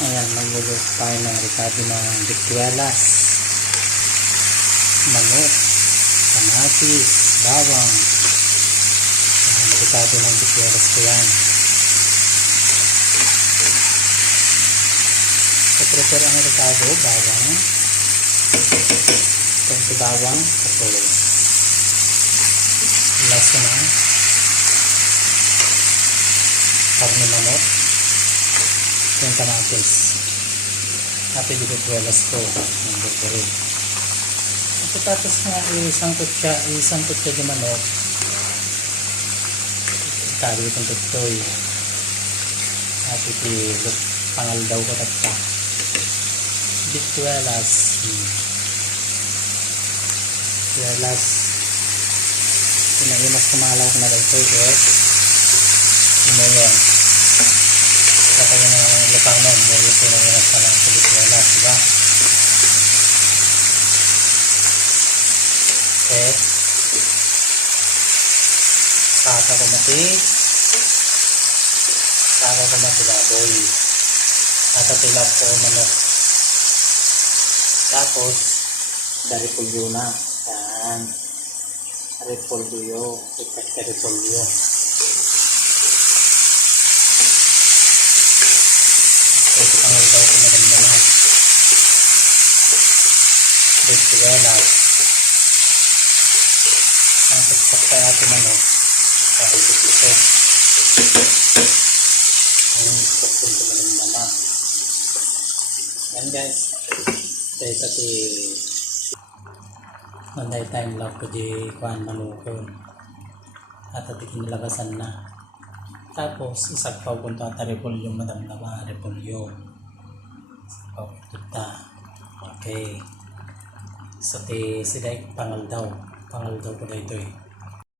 Ayan, magluluto tayo ng ricado ng bikuelas, manok, kamatis, bawang. Ayan, ricado ng bikuelas ko yan. So, prepare ang ricado, bawang, konti bawang, kapul, lasa na, karne manok, yung kamatis, at yung bikuelas ko, yung bikuelas. Pagkatapos nga isang kutsa di manok, kari itong tuttoy, at iti pangal daw ko tatta bikuelas pinaimas kumalawak na daw ito yun kaya yung lupang nun yung pinaimas na lang sa bikuelas, diba? Okay, saka ko mati baboy at tilap ko manok, tapos daripolyo na yan, repolyo, ikat ka repolyo. Ito pangal daw ko maganda na bikuelas ang saksak kaya ito manok kahit ito ang saksak ko maganda na yan guys. Dahil pati manday time lang ko di kuhan manukon at ati kinalabasan na, tapos isagpaw kung ito at repolyo madamdama repolyo isagpaw ito ta. Okay, so ti sila pangal daw ko na ito